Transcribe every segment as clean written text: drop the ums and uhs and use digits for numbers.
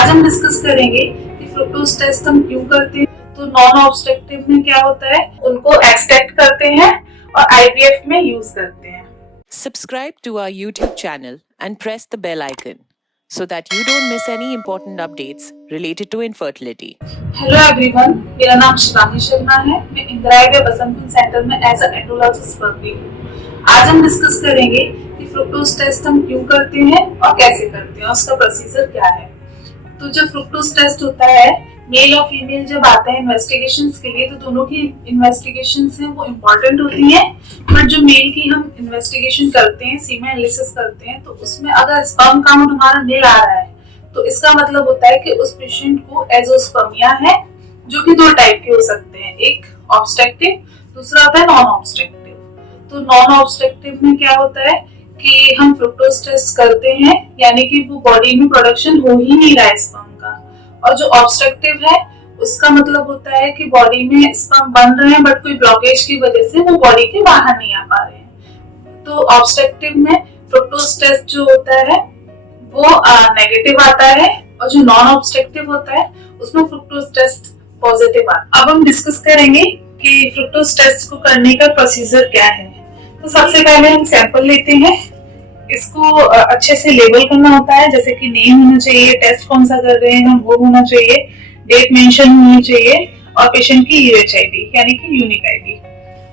आज हम डिस्कस करेंगे कि फ्रुक्टोज टेस्ट हम क्यों करते हैं, तो नॉन ऑब्स्ट्रक्टिव में क्या होता है, उनको एक्सट्रैक्ट करते हैं और आईवीएफ में यूज करते हैं। Subscribe to our YouTube channel and press the bell icon so that you don't miss any important updates related to infertility. Hello everyone, मेरा नाम शिवानी शर्मा है। मैं इंदिरा गांधी बसंतपुर सेंटर में एज अ एंड्रोलॉजिस्ट वर्क करती हूँ। आज हम डिस्कस करेंगे कि फ्रुक्टोज टेस्ट हम क्यों करते हैं और कैसे करते हैं, उसका प्रोसीजर क्या है। तो जब फ्रुक्टोज टेस्ट होता है, मेल और फीमेल जब आते हैं इन्वेस्टिगेशंस के लिए, तो दोनों की इन्वेस्टिगेशंस हैं वो इम्पोर्टेंट होती हैं। बट जो मेल की हम इन्वेस्टिगेशन करते हैं, सीमेन एनालिसिस करते हैं, तो उसमें अगर स्पर्म काउंट हमारा नील आ रहा है तो इसका मतलब होता है कि उस पेशेंट को एजोस्पर्मिया है, जो कि दो टाइप के हो सकते हैं, एक ऑब्स्ट्रक्टिव, दूसरा होता है नॉन ऑब्स्ट्रक्टिव। तो नॉन ऑब्स्ट्रक्टिव में क्या होता है कि हम फ्रुक्टोज टेस्ट करते हैं, यानी कि वो बॉडी में प्रोडक्शन हो ही नहीं रहा है स्पर्म का। और जो ऑब्स्ट्रक्टिव है उसका मतलब होता है कि बॉडी में स्पर्म बन रहे हैं बट कोई ब्लॉकेज की वजह से वो बॉडी के बाहर नहीं आ पा रहे हैं। तो ऑब्स्ट्रक्टिव में फ्रुक्टोज टेस्ट जो होता है वो नेगेटिव आता है, और जो नॉन ऑब्स्ट्रक्टिव होता है उसमें फ्रुक्टोज टेस्ट पॉजिटिव आता है। अब हम डिस्कस करेंगे कि फ्रुक्टोज टेस्ट को करने का प्रोसीजर क्या है। तो सबसे पहले हम सैंपल लेते हैं, इसको अच्छे से लेबल करना होता है, जैसे कि नेम होना चाहिए, टेस्ट कौन सा कर रहे हैं हम वो होना चाहिए, डेट मेंशन होनी चाहिए और पेशेंट की यूएचआईडी यानी कि यूनिक आईडी।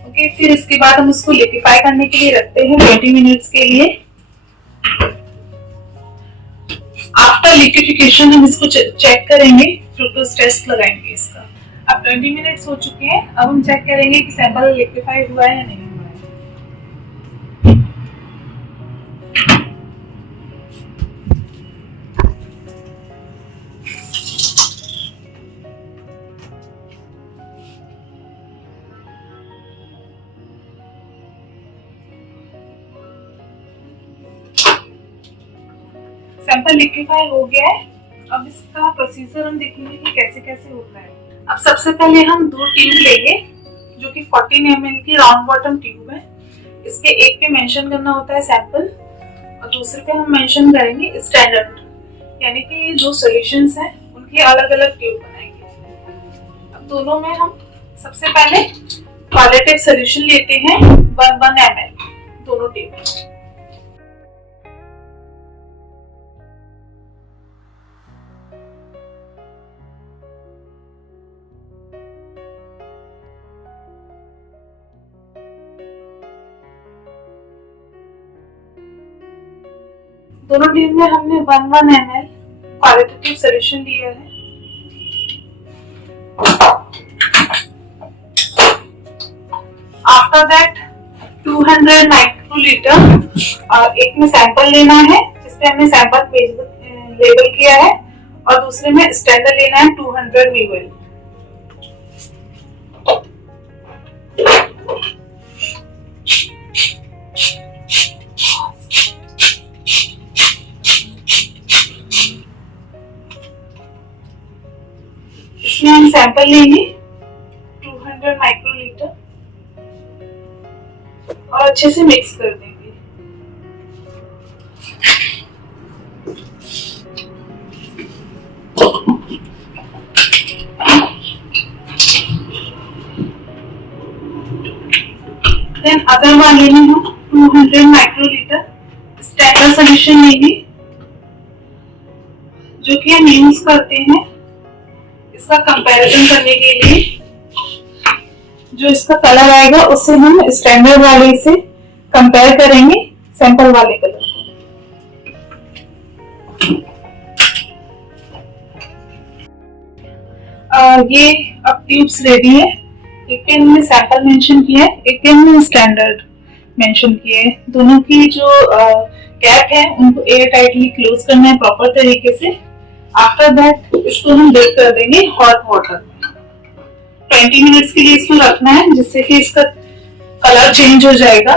ओके, फिर इसके बाद हम उसको लिक्विफाई करने के लिए रखते हैं 20 मिनट्स के लिए। आफ्टर लिक्विफिकेशन हम इसको चेक करेंगे, फ्रुक्टोज टेस्ट लगाएंगे इसका। अब 20 मिनट्स हो चुके हैं, अब हम चेक करेंगे कि सैंपल लिक्विफाई हुआ है या नहीं। सैंपल लिक्विफाई हो गया है। अब इसका प्रोसीजर हम देखेंगे कि कैसे कैसे होता है। अब सबसे पहले हम दो ट्यूब लेंगे, जो कि 14 ml की राउंड बॉटम ट्यूब है। इसके एक पे मेंशन करना होता है सैंपल और दूसरे पे हम मेंशन करेंगे स्टैंडर्ड, यानी कि ये दो सॉल्यूशंस हैं उनके अलग अलग ट्यूब बनाएंगे। अब दोनों में हम सबसे पहले क्वालिटेटिव सॉल्यूशन लेते हैं 1 ml दोनों ट्यूब में। दोनों ट्यूब में हमने 1 ml क्वालिटेटिव सॉल्यूशन लिया है। आफ्टर दैट 200 माइक्रोलीटर और एक में सैंपल लेना है, जिसपे हमने सैंपल लेबल किया है, और दूसरे में स्टैंडर्ड लेना है 200 ml। इसमें हम सैंपल लेंगे 200 माइक्रोलीटर और अच्छे से मिक्स कर देंगे। देन अदर वाले में हम 200 माइक्रोलीटर स्टैंडर्ड सॉल्यूशन लेंगे, जो कि हम यूज करते हैं इसका कंपैरिजन करने के लिए। जो इसका कलर आएगा उससे हम स्टैंडर्ड वाले से कंपेयर करेंगे सैंपल वाले कलर को। ये अब ट्यूब्स रेडी है। एक पे हमने सैंपल मेंशन किया है, एक पे हमने स्टैंडर्ड मेंशन किया है। दोनों की जो कैप है उनको एयर टाइटली क्लोज करना है प्रॉपर तरीके से। आफ्टर दैट इसको हम डिप कर देंगे हॉट वाटर में। 20 मिनट्स के लिए इसको रखना है, जिससे कि इसका कलर चेंज हो जाएगा।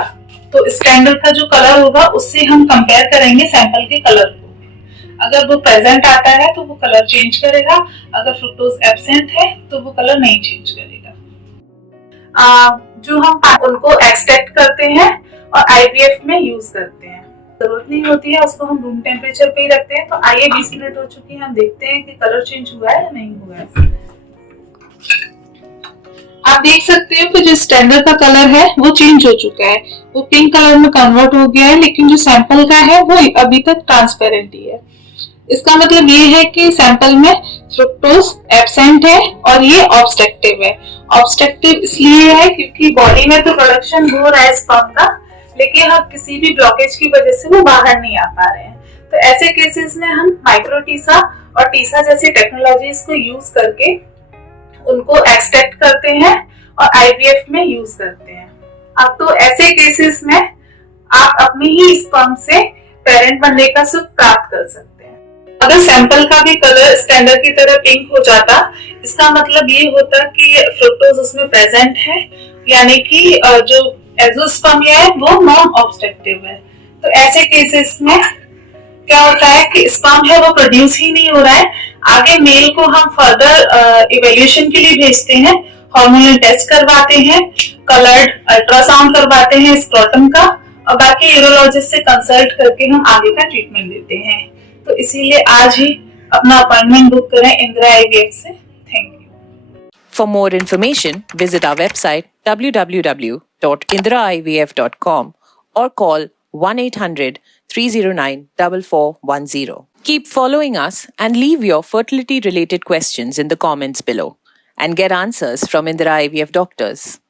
तो स्टैंडर्ड का जो कलर होगा उससे हम कंपेयर करेंगे सैंपल के कलर को। अगर वो प्रेजेंट आता है तो वो कलर चेंज करेगा, अगर फ्रुक्टोज एब्सेंट है तो वो कलर नहीं चेंज करेगा। जो हम उनको एक्सट्रैक्ट करते हैं और आईवीएफ में यूज करते हैं। जरूरत नहीं होती है, उसको हम रूम टेम्परेचर पे ही रखते हैं। तो आइए 20 मिनट हो चुकी है, हम देखते हैं कि कलर चेंज हुआ है या नहीं हुआ है। आप देख सकते हो कि जो स्टैंडर्ड का कलर है वो चेंज हो चुका है, वो पिंक कलर में कन्वर्ट हो गया है, लेकिन जो सैंपल का है वो अभी तक ट्रांसपेरेंट ही है। इसका मतलब ये है कि सैंपल में फ्रुक्टोज एब्सेंट है और ये ऑब्स्ट्रक्टिव है। ऑब्स्ट्रक्टिव इसलिए है क्योंकि बॉडी में तो प्रोडक्शन हो रहा है स्पर्म का, लेकिन हम किसी भी ब्लॉकेज की वजह से वो बाहर नहीं आ पा रहे हैं। तो ऐसे केसेस में हम माइक्रोटीसा और टीसा जैसी टेक्नोलॉजीज को यूज करके उनको एक्सट्रैक्ट करते हैं और आईवीएफ में यूज करते हैं। अब तो ऐसे केसेस में आप अपनी ही स्पर्म से पेरेंट बनने का सुख प्राप्त कर सकते हैं। अगर सैंपल का भी कलर स्टैंडर्ड की तरह पिंक हो जाता, इसका मतलब ये होता कि फ्रुक्टोज उसमें प्रेजेंट है, यानी कि जो एजोस्पर्मिया है वो नॉन ऑब्स्ट्रक्टिव है। तो ऐसे केसेस में क्या होता है कि स्पर्म है वो प्रोड्यूस ही नहीं हो रहा है। आगे मेल को हम फर्दर इवेल्यूएशन के लिए भेजते हैं, हार्मोनल टेस्ट करवाते हैं, कलर्ड अल्ट्रासाउंड करवाते हैं स्क्रोटम का, और बाकी यूरोलॉजिस्ट से कंसल्ट करके हम आगे का ट्रीटमेंट देते हैं। तो इसीलिए आज ही अपना अपॉइंटमेंट बुक करें इंदिरा आईवीएफ से। Thank you. For more information, visit our website www.indiraivf.com or call 1-800-309-4410. Keep following us and leave your fertility related questions in the comments below and get answers from Indira IVF doctors.